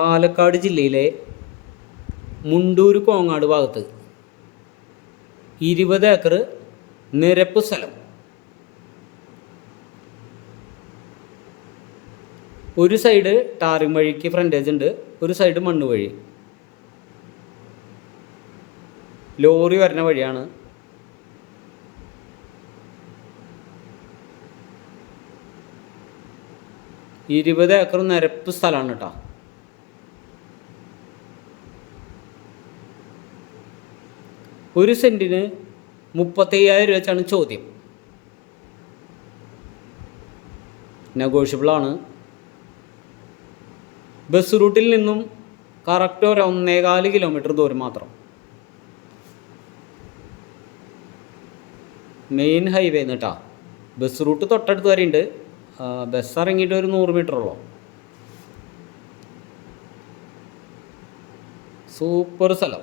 പാലക്കാട് ജില്ലയിലെ മുണ്ടൂർ കോങ്ങാട് ഭാഗത്ത് ഇരുപത് ഏക്കർ നിരപ്പ് സ്ഥലം. ഒരു സൈഡ് ടാറിങ് വഴിക്ക് ഫ്രണ്ടേജ് ഉണ്ട് ഒരു സൈഡ് മണ്ണ് വഴി. ലോറി വരുന്ന വഴിയാണ്. ഇരുപത് ഏക്കർ നിരപ്പ് സ്ഥലമാണ് കേട്ടോ ഒരു സെന്റിന് മുപ്പത്തയ്യായിരം രൂപ വെച്ചാണ് ചോദ്യം. നെഗോഷ്യബിളാണ് ബസ് റൂട്ടിൽ നിന്നും കറക്റ്റ് ഒരു ഒന്നേകാൽ കിലോമീറ്റർ ദൂരം മാത്രം. മെയിൻ ഹൈവേ കേട്ടാ ബസ് റൂട്ട് തൊട്ടടുത്ത് വരെ ഉണ്ട് ബസ് ഇറങ്ങിയിട്ട് ഒരു നൂറ് മീറ്ററുള്ളൂ സൂപ്പർ സ്ഥലം.